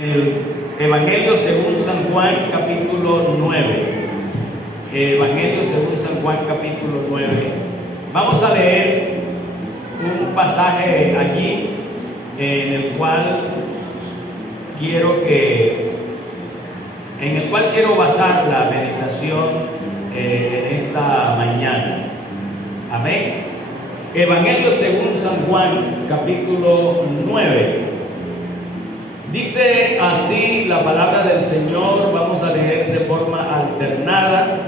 El Evangelio según San Juan capítulo 9. Evangelio según San Juan capítulo 9. Vamos a leer un pasaje allí en el cual quiero basar la meditación en esta mañana. Amén. Evangelio según San Juan capítulo 9. Dice así la palabra del Señor. Vamos a leer de forma alternada.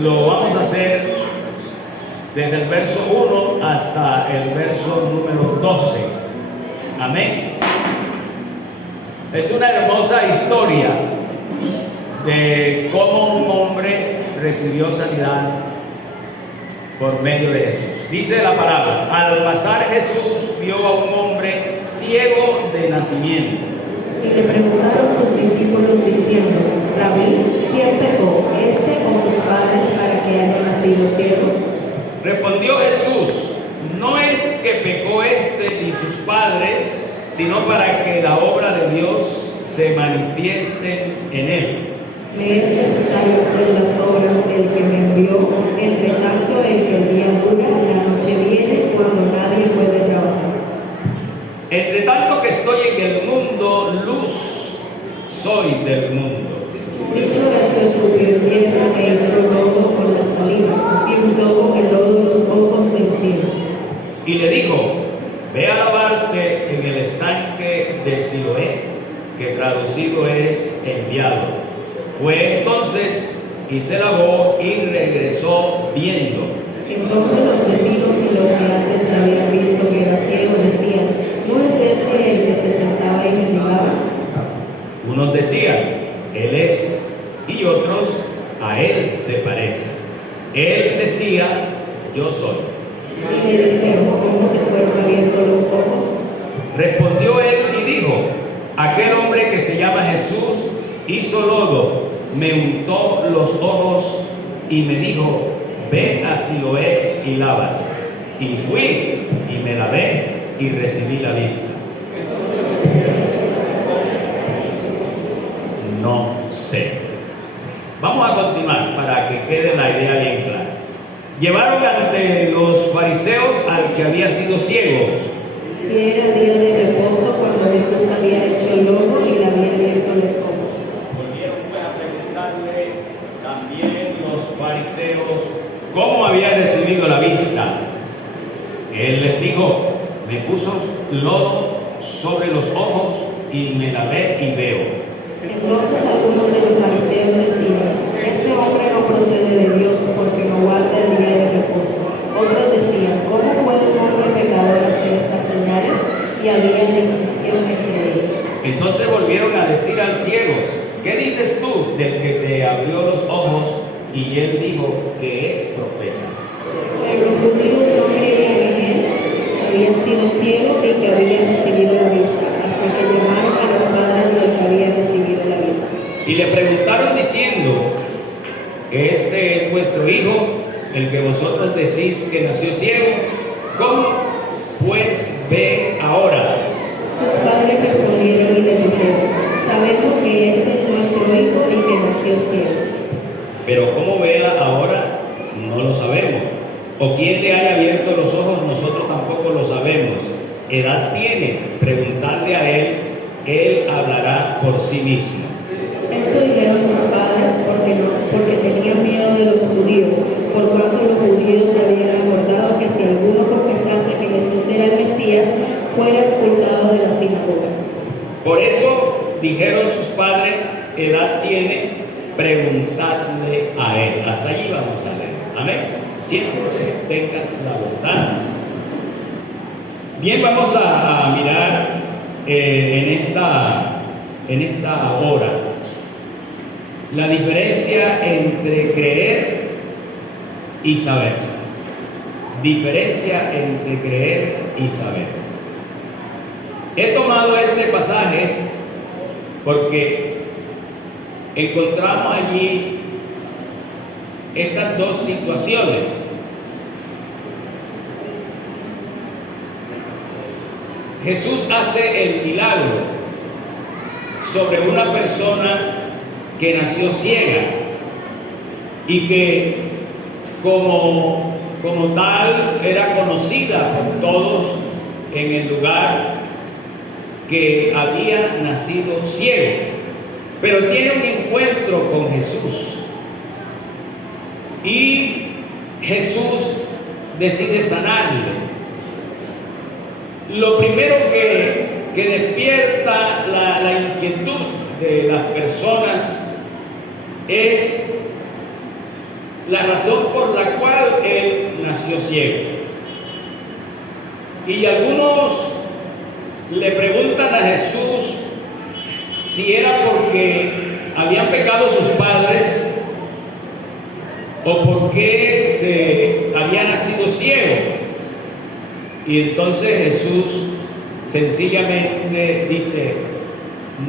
Lo vamos a hacer desde el verso 1 hasta el verso número 12. Amén. Es una hermosa historia de cómo un hombre recibió sanidad por medio de Jesús. Dice la palabra: al pasar Jesús vio a un hombre ciego de nacimiento. Y le preguntaron sus discípulos diciendo: Rabí, ¿quién pecó, este o sus padres, para que haya nacido ciego? Respondió Jesús: no es que pecó este ni sus padres, sino para que la obra de Dios se manifieste en él. Me es necesario hacer las obras del que me envió, entre tanto el que el día dura, la noche viene cuando nadie puede trabajar. Entre tanto que estoy en el mundo, luz soy del mundo. Cristo Jesús subió en tierra e hizo lodo con la saliva, y untó el lodo los ojos del cielo. Y le dijo: ve a lavarte en el estanque de Siloé, que traducido es enviado. Fue entonces y se lavó y regresó viendo. Entonces los vecinos y los que antes habían visto que era ciego decían: ¿no es este el que se sentaba y mendigaba? Unos decían: él es, y otros: a él se parece. Él decía: yo soy. Y le dijeron: ¿cómo te fueron abiertos los ojos? Respondió él y dijo: aquel hombre que se llama Jesús hizo lodo, me untó los ojos y me dijo: ve a Siloé y lávate. Y fui y me lavé y recibí la vista. No sé. Vamos a continuar para que quede la idea bien clara. Llevaron ante los fariseos al que había sido ciego. Y era día de reposo cuando Jesús había hecho el lodo y le había abierto los ojos. Volvieron a preguntarle también los fariseos cómo había recibido la vista. Él les dijo: me puso lodo sobre los ojos y me lavé y veo. Entonces algunos de los fariseos decían: este hombre no procede de Dios porque no guarda el día de reposo. Otros decían: ¿cómo puede un hombre pecador hacer estas señales? Y había distinción entre ellos. Entonces volvieron a decir al ciego: ¿qué dices tú del que te abrió los ojos? Y él dijo que es profeta. Pero los judíos no creían en él, habían sido ciegos y que habían recibido la vista, hasta que llamaron a los padres de los que habían recibido la vista. Y le preguntaron diciendo: ¿este es vuestro hijo, el que vosotros decís que nació ciego? ¿Cómo pues ve ahora? Sus padres respondieron y le dijeron: sabemos que este es nuestro hijo y que nació ciego. Pero cómo vea ahora, no lo sabemos. O quién le haya abierto los ojos, nosotros tampoco lo sabemos. Edad tiene, preguntarle a él, él hablará por sí mismo. Eso dijeron sus padres porque tenían miedo de los judíos, por cuanto los judíos habían acordado que si alguno confesase que Jesús era el Mesías, fuera expulsado de la sinagoga. Por eso dijeron sus padres: edad tiene, preguntadle a él. Hasta allí vamos a leer. Amén. Siéntense, tengan la bondad. Bien, vamos a mirar en esta hora la diferencia entre creer y saber. Diferencia entre creer y saber. He tomado este pasaje porque encontramos allí estas dos situaciones. Jesús hace el milagro sobre una persona que nació ciega y que como tal era conocida por todos en el lugar, que había nacido ciego, pero tiene un encuentro con Jesús y Jesús decide sanarle. Lo primero que despierta la inquietud de las personas es la razón por la cual él nació ciego. Y algunos le preguntan a Jesús si era porque habían pecado sus padres o porque se había nacido ciego. Y entonces Jesús sencillamente dice: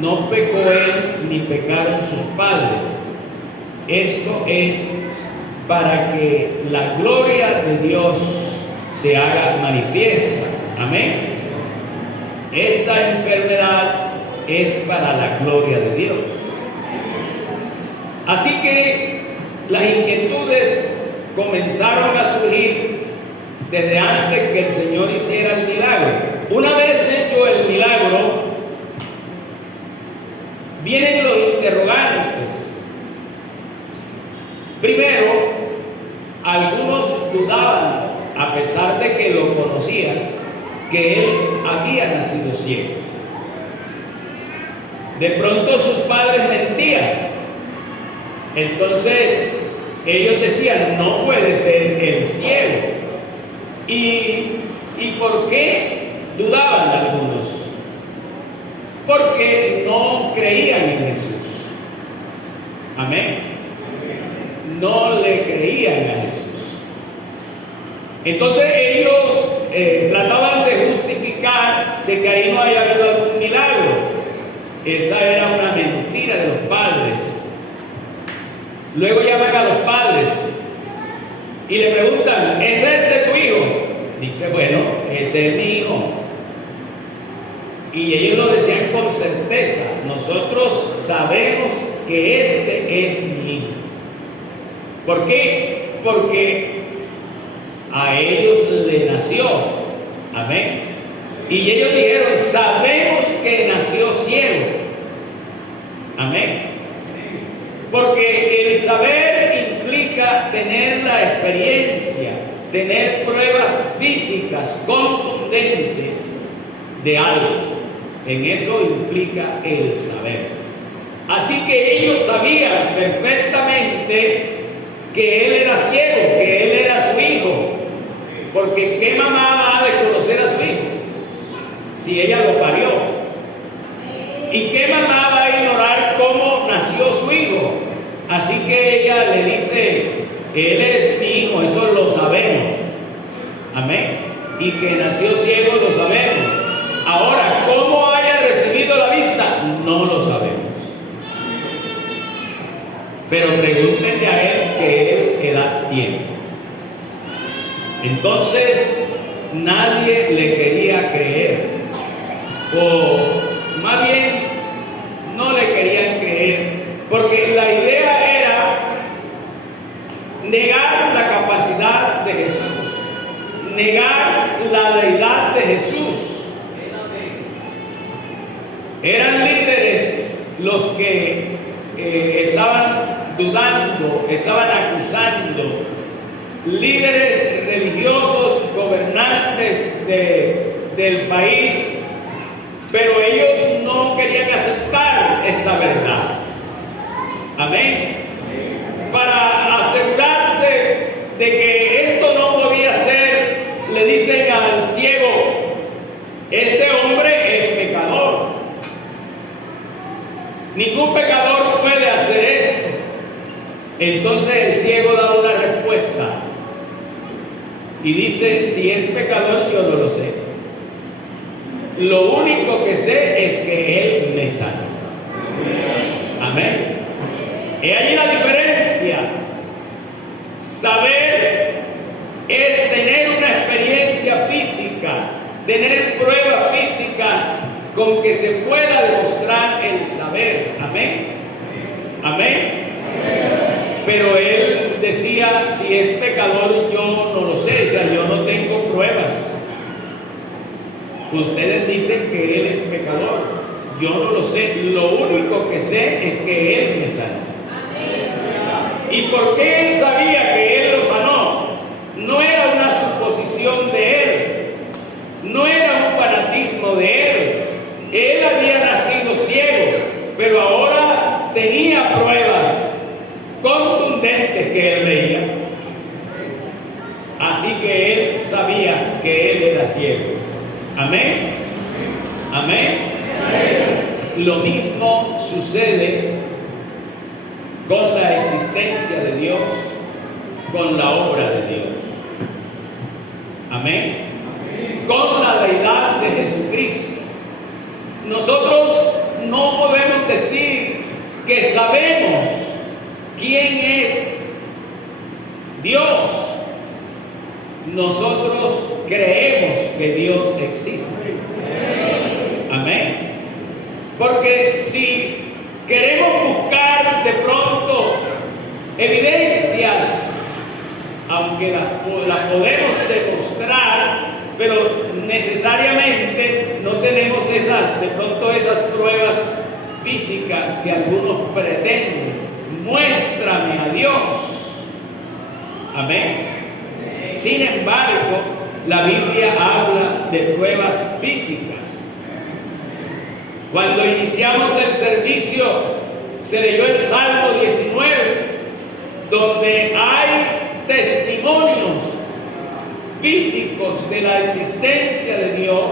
no pecó él ni pecaron sus padres. Esto es para que la gloria de Dios se haga manifiesta. Amén. Esta enfermedad es para la gloria de Dios. Así que las inquietudes comenzaron a surgir desde antes que el Señor hiciera el milagro. Una vez hecho el milagro, vienen los interrogantes. Primero, algunos dudaban, a pesar de que lo conocían, que él había nacido ciego. De pronto sus padres mentían. Entonces ellos decían: no puede ser el ciego. ¿Y por qué dudaban algunos? Porque no creían en Jesús. Amén. No le creían a Jesús. Entonces ellos trataban de justificar de que ahí no había habido algún milagro. Esa era una mentira de los padres. Luego llaman a los padres y le preguntan: ¿es este tu hijo? Dice: bueno, ese es mi hijo. Y ellos lo decían con certeza: nosotros sabemos que este es mi hijo. ¿Por qué? Porque a ellos le nació. Amén. Y ellos dijeron: sabemos que nació ciego. Amén. Porque el saber implica tener la experiencia, tener pruebas físicas contundentes de algo. En eso implica el saber. Así que ellos sabían perfectamente que él era ciego, que él era su hijo. Porque ¿qué mamá ha de conocer a su hijo si ella lo parió? ¿Y qué mamá va a ignorar cómo nació su hijo? Así que ella le dice: él es mi hijo, eso lo sabemos. Amén. Y que nació ciego lo sabemos. Ahora, ¿cómo haya recibido la vista? No lo sabemos. Pero pregúntenle a él qué edad tiene. Entonces nadie le quería creer, o más bien no le querían creer, porque la idea era negar la capacidad de Jesús, negar la deidad de Jesús. Eran líderes los que estaban dudando, estaban acusando, líderes religiosos, gobernantes del país, pero ellos no querían aceptar esta verdad. Amén. Para asegurarse de que esto no podía ser, le dicen al ciego: este hombre es pecador. Ningún pecador puede hacer esto. Entonces el ciego da una respuesta y dice: si es pecador, yo no lo sé. Lo único que sé es que él me sana. Amén. Y ahí la diferencia. Saber es tener una experiencia física, tener pruebas físicas con que se pueda demostrar el saber. Amén. Amén. Pero él decía, si es pecador, yo no lo sé, o sea, yo no tengo pruebas. Ustedes dicen que él es pecador, yo no lo sé, lo único que sé es que él me sanó. ¿Y por qué él sabía que él lo sanó? No era una suposición de él, no era un fanatismo de él. Él había nacido ciego, pero ahora tenía pruebas contundentes que él veía. Así que él sabía que él era ciego. Amén. Amén. Lo mismo sucede con la existencia de Dios, con la obra de Dios. Amén. Con la deidad de Jesucristo. Nosotros no podemos decir que sabemos quién es Dios. Nosotros creemos que Dios existe. Amén. Porque si queremos buscar de pronto evidencias, aunque las podemos demostrar, pero necesariamente no tenemos de pronto esas pruebas físicas que algunos pretenden. Muéstrame a Dios. Amén. Sin embargo, la Biblia habla de pruebas físicas. Cuando iniciamos el servicio, se leyó el Salmo 19, donde hay testimonios físicos de la existencia de Dios,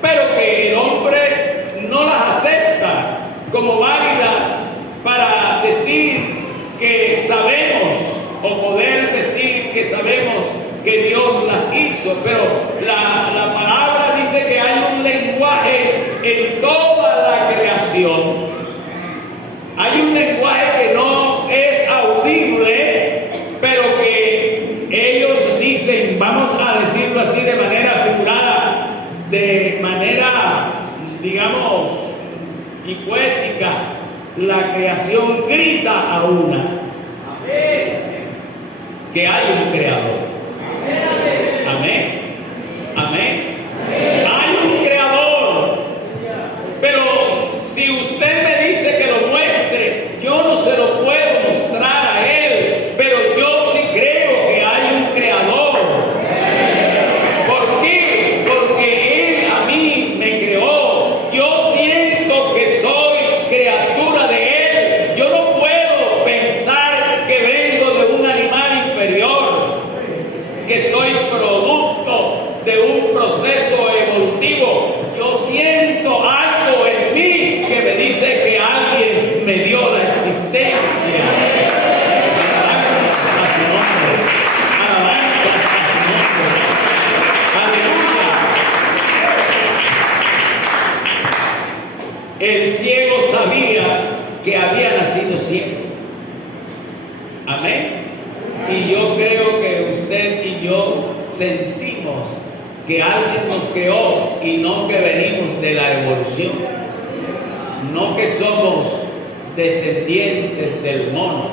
pero que el hombre no las acepta como válidas para decir que sabemos, o poder decir que sabemos que Dios las hizo. Pero la palabra dice que hay un lenguaje en toda la creación. Hay un lenguaje que no es audible, pero que ellos dicen, vamos a decirlo así de manera figurada, de manera, digamos, y poética, la creación grita a una. Que hay un creador. Amén. Amén. Hay un creador. Pero si usted me dice que lo muestre, yo no se lo puedo mostrar a él, pero yo sí creo que hay un creador. ¿Por qué? Porque él a mí me creó. Yo siento que soy criatura de él. Yo no puedo pensar que vengo de un animal inferior, que soy producto de un proceso evolutivo. Yo siento algo en mí que me dice que alguien me dio la existencia. Alabanzas a su nombre. Alabanzas a su nombre. Aleluya. El ciego sabía que había nacido ciego. Amén. Y yo creo que usted y yo sentimos que alguien nos creó y no que venimos de la evolución, no que somos descendientes del mono.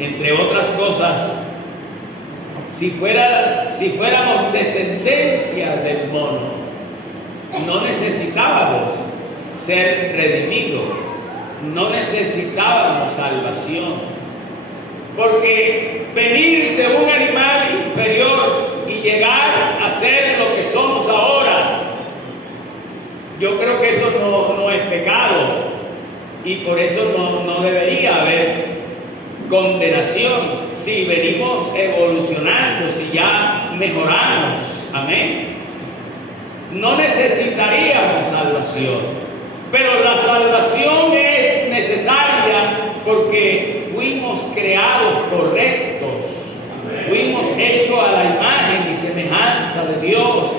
Entre otras cosas, si fuéramos descendencia del mono, no necesitábamos ser redimidos, no necesitábamos salvación. Porque venir de un animal inferior y llegar a ser lo que somos ahora, yo creo que eso no es pecado, y por eso no debería haber condenación si venimos evolucionando, si ya mejoramos. Amén. No necesitaríamos salvación, pero la salvación es necesaria porque fuimos creados correctos, fuimos hechos a la imagen y semejanza de Dios,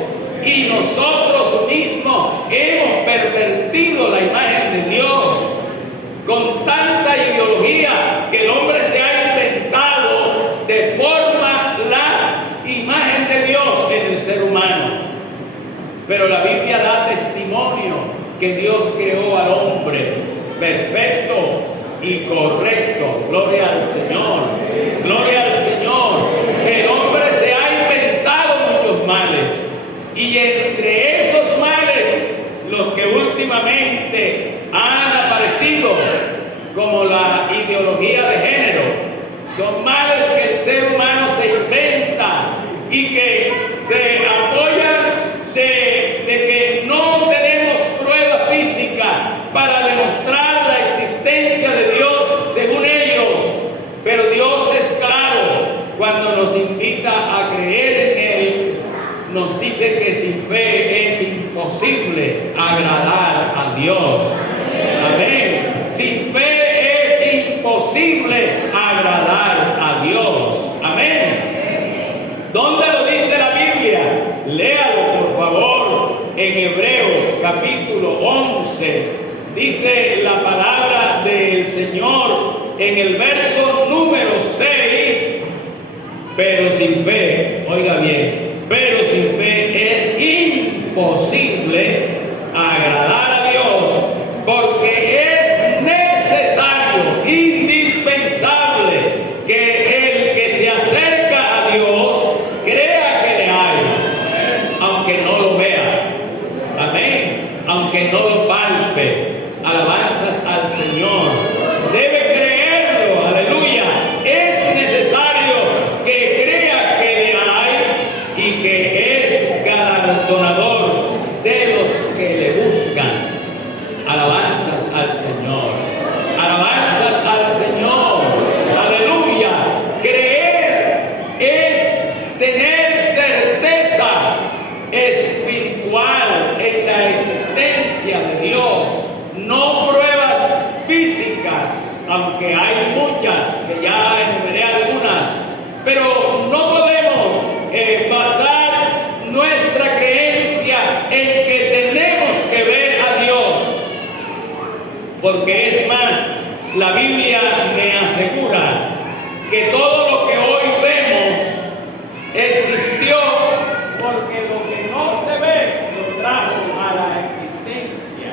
y nosotros mismos hemos pervertido la imagen de Dios con tanta ideología que el hombre se ha inventado de forma la imagen de Dios en el ser humano. Pero la Biblia da testimonio que Dios creó al hombre perfecto y correcto. Gloria al Señor. Gloria al Señor. Que el hombre se ha inventado muchos males. Y entre esos males, los que últimamente han aparecido, como la ideología de género, son males que el ser humano se inventa y que se apoyan de que no tenemos prueba física para demostrar la existencia de Dios según ellos. Pero Dios es claro cuando nos invita a creer en Él. Nos dice que sin fe es imposible agradar a Dios. Amén. Sin fe es imposible agradar a Dios. Amén. ¿Dónde lo dice la Biblia? Léalo, por favor, en Hebreos capítulo 11. Dice la palabra del Señor en el verso número 6. Pero sin fe, oiga bien, pero sin fe es imposible agradar a Dios, porque es necesario, indispensable, que el que se acerca a Dios crea que le hay, aunque no lo vea. Amén. Aunque no lo palpe. Alabanzas al Señor. Debe creerlo. Aleluya. Es necesario que crea que le hay y que es galardonador de los que le buscan. Alabanzas al Señor. Alabanzas al Señor. Aleluya. Creer es tener certeza espiritual en la existencia de Dios. No pruebas físicas, aunque hay muchas, que ya enumeré algunas, pero no podemos basar nuestra creencia en que tenemos que ver a Dios, porque es más, la Biblia me asegura que todo lo que hoy vemos existió porque lo que no se ve lo trajo a la existencia.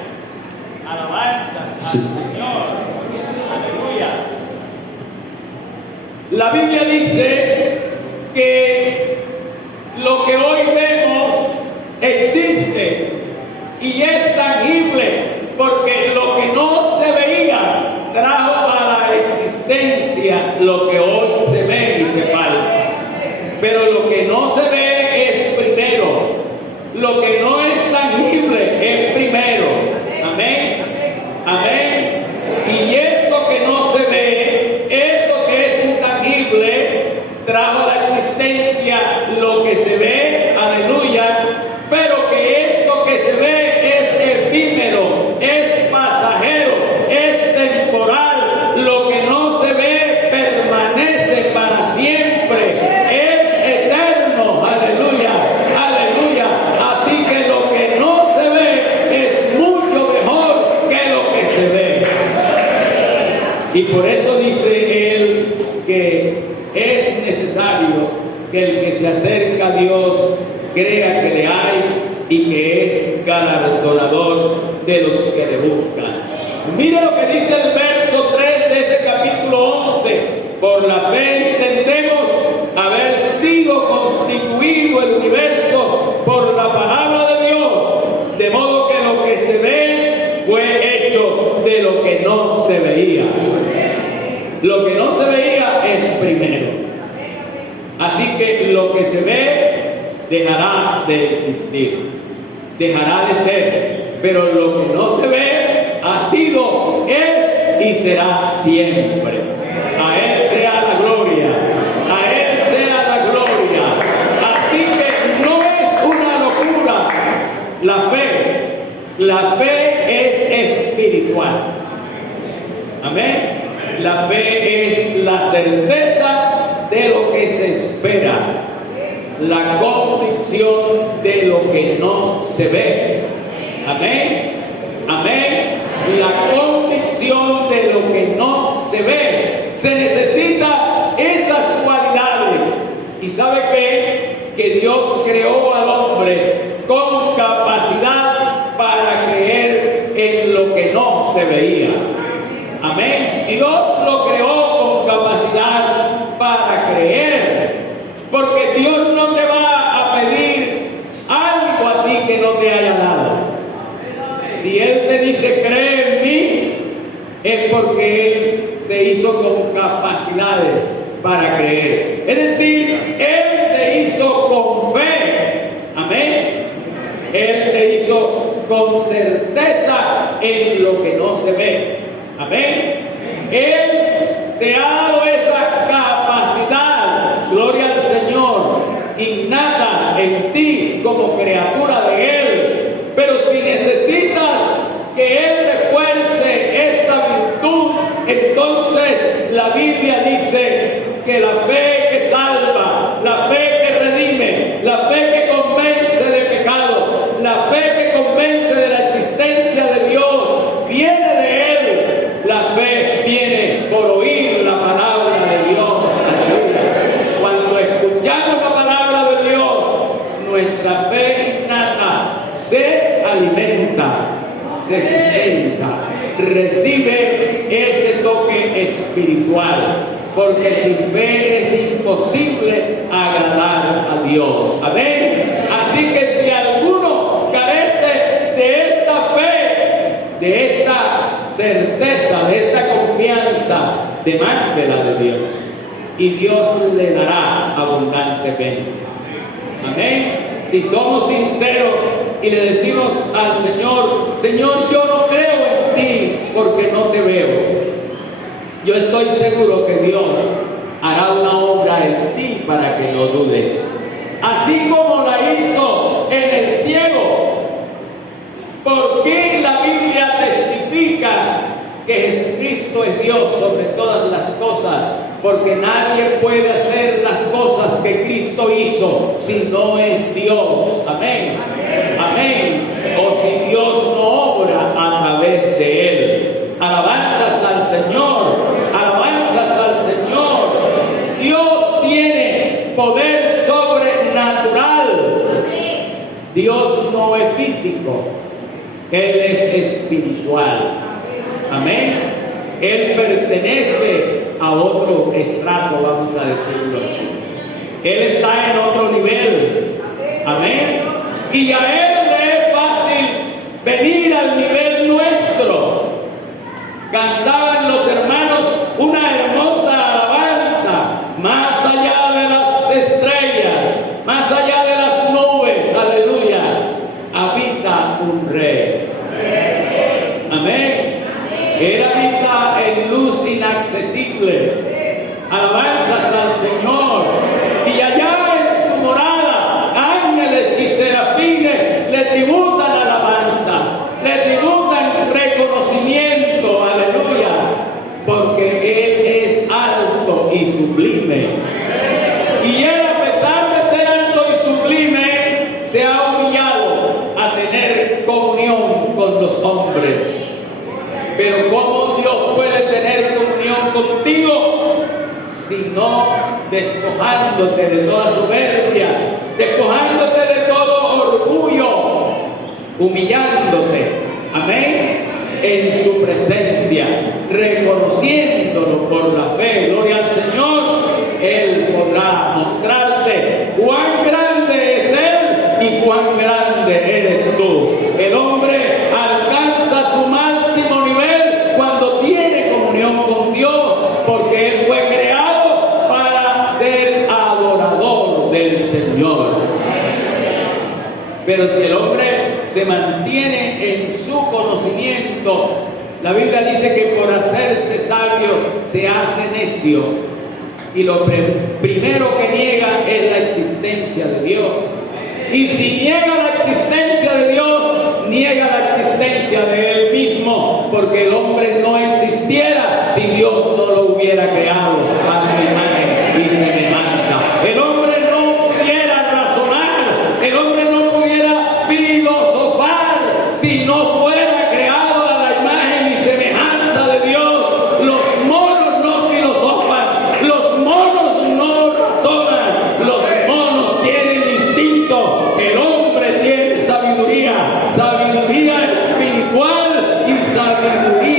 Alabanzas al Señor. Aleluya. La Biblia dice que lo que hoy vemos existe y es tangible porque lo que no se veía trajo a la existencia lo que hoy se ve y se palpa. Pero lo que no se ve es primero. Lo que no es tangible es primero. Amén. Amén. Y eso que no se ve, eso que es intangible, trajo a la existencia lo que se ve. Aleluya. Pero que esto que se ve es efímero, es pasajero, es temporal. Lo que no se ve permanece para siempre. Es eterno. Aleluya. Aleluya. Así que lo que no se ve es mucho mejor que lo que se ve. Y por eso dice él que es necesario que el que se acerca a Dios crea que le hay y que es galardonador de los que le buscan. Mire lo que dice el verso 3 de ese capítulo 11. Por la fe entendemos haber sido constituido el universo por la palabra de Dios, de modo que lo que se ve fue hecho de lo que no se veía. Lo que no se veía es primero. Así que lo que se ve dejará de existir, dejará de ser, pero lo que no se ve ha sido, es y será siempre. A Él sea la gloria, a Él sea la gloria. Así que no es una locura la fe es espiritual. Amén. La fe es la certeza de lo que se espera, la convicción de lo que no se ve. Amén. Amén. La convicción de lo que no se ve. Se necesita esas cualidades. ¿Y sabe qué? Que Dios creó al hombre con capacidad para creer se veía. Amén. Dios lo creó con capacidad para creer, porque Dios no te va a pedir algo a ti que no te haya dado. Si Él te dice cree en mí, es porque Él te hizo con capacidades para creer. Es decir, Él te hizo con fe. Amén. Él te hizo con certeza en lo que no se ve. Amén. Él te ha dado esa capacidad, gloria al Señor, innata en ti como criatura de Él. Pero si necesitas que Él te fuerce esta virtud, entonces la Biblia dice que la fe que salva, la fe que redime, la fe que convence de pecado, la fe que convence de la existencia de Dios, viene de Él. La fe viene por oír la palabra de Dios. Aleluya. Cuando escuchamos la palabra de Dios, nuestra fe innata se alimenta, se sustenta, recibe ese toque espiritual, porque sin fe es imposible agradar a Dios. Amén. Así que si alguno carece de esta fe, de esta certeza, de esta confianza, demándela de Dios y Dios le dará abundantemente. Amén. Si somos sinceros y le decimos al Señor, Señor, yo no creo en ti porque no te veo, yo estoy seguro que Dios hará una obra en ti para que no dudes. Así como la hizo en el ciego. ¿Por qué la Biblia testifica que Jesucristo es Dios sobre todas las cosas? Porque nadie puede hacer las cosas que Cristo hizo si no es Dios. Amén. Amén. O si Dios no obra a través de Él. Alabanzas al Señor. Alabanzas al Señor. Dios tiene poder sobrenatural. Dios no es físico. Él es espiritual. Amén. Él pertenece a otro estrato, vamos a decirlo así. Él está en otro nivel. Amén. Y a Él le es fácil venir al nivel nuestro. Cantaban los hermanos una hermosa alabanza, más allá de las estrellas, más allá de las nubes, aleluya, habita un rey. Amén. Él habita en luz inaccesible. Alabanzas al Señor. Y allá en su morada, ángeles y serafines le tributan alabanza, le tributan reconocimiento, aleluya, porque Él es alto y sublime. Y Él, a pesar de ser alto y sublime, se ha humillado a tener comunión con los hombres. Pero ¿cómo Dios puede tener comunión contigo? Sino despojándote de toda soberbia, despojándote de todo orgullo, humillándote, amén, en su presencia, reconociéndolo por la fe. Gloria al Señor. Él podrá mostrarte cuán grande es Él y cuán grande eres tú. El hombre alcanza su máximo nivel cuando tiene comunión con Dios, porque Él fue creado para ser adorador del Señor. Pero si el hombre se mantiene en su conocimiento, la Biblia dice que por hacerse sabio se hace necio. Y lo primero que niega es la existencia de Dios. Y si niega la existencia de Dios, niega la existencia de Él mismo, porque el hombre no existiera si Dios no lo hubiera creado a su imagen y semejanza. El hombre no pudiera razonar, el hombre no pudiera filosofar si no fuera creado a la imagen y semejanza de Dios. Los monos no filosofan, los monos no razonan, los monos tienen instinto. El hombre tiene sabiduría, sabiduría espiritual y sabiduría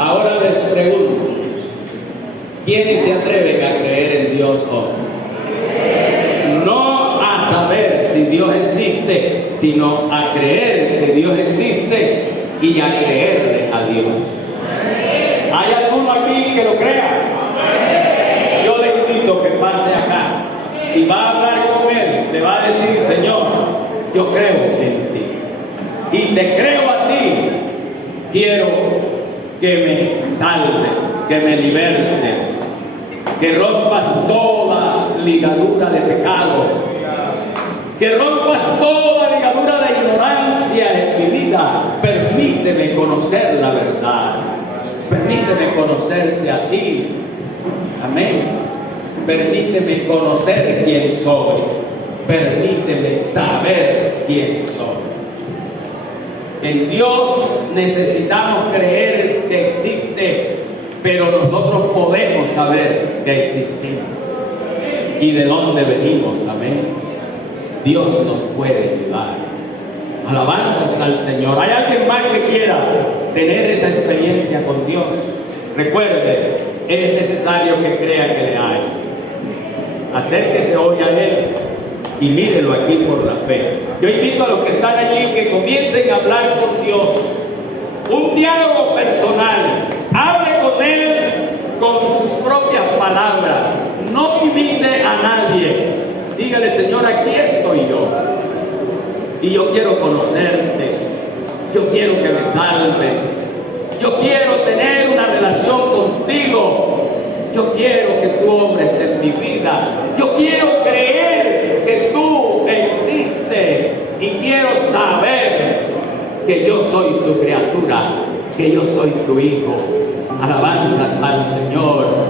Ahora les pregunto, ¿quiénes se atreven a creer en Dios hoy? No a saber si Dios existe, sino a creer que Dios existe y a creerle a Dios. ¿Hay alguno aquí que lo crea? Yo le invito que pase acá y va a hablar con él. Le va a decir: Señor, yo creo en ti y te creo a ti. Quiero que me salves, que me libertes, que rompas toda ligadura de pecado, que rompas toda ligadura de ignorancia en mi vida. Permíteme conocer la verdad, permíteme conocerte a ti. Amén. Permíteme conocer quién soy, permíteme saber quién soy. En Dios necesitamos creer que existe, pero nosotros podemos saber que existimos y de dónde venimos. Amén. Dios nos puede ayudar. Alabanzas al Señor. ¿Hay alguien más que quiera tener esa experiencia con Dios? Recuerde, es necesario que crea que le hay. Acérquese hoy a Él y mírelo aquí por la fe. Yo invito a los que están allí que comiencen a hablar con Dios. Un diálogo personal. Hable con Él con sus propias palabras. No imite a nadie. Dígale: Señor, aquí estoy yo. Y yo quiero conocerte. Yo quiero que me salves. Yo quiero tener una relación contigo. Yo quiero que tú obres en mi vida. Yo quiero creer que tú existes y quiero saber que yo soy tu criatura, que yo soy tu hijo. Alabanzas al Señor.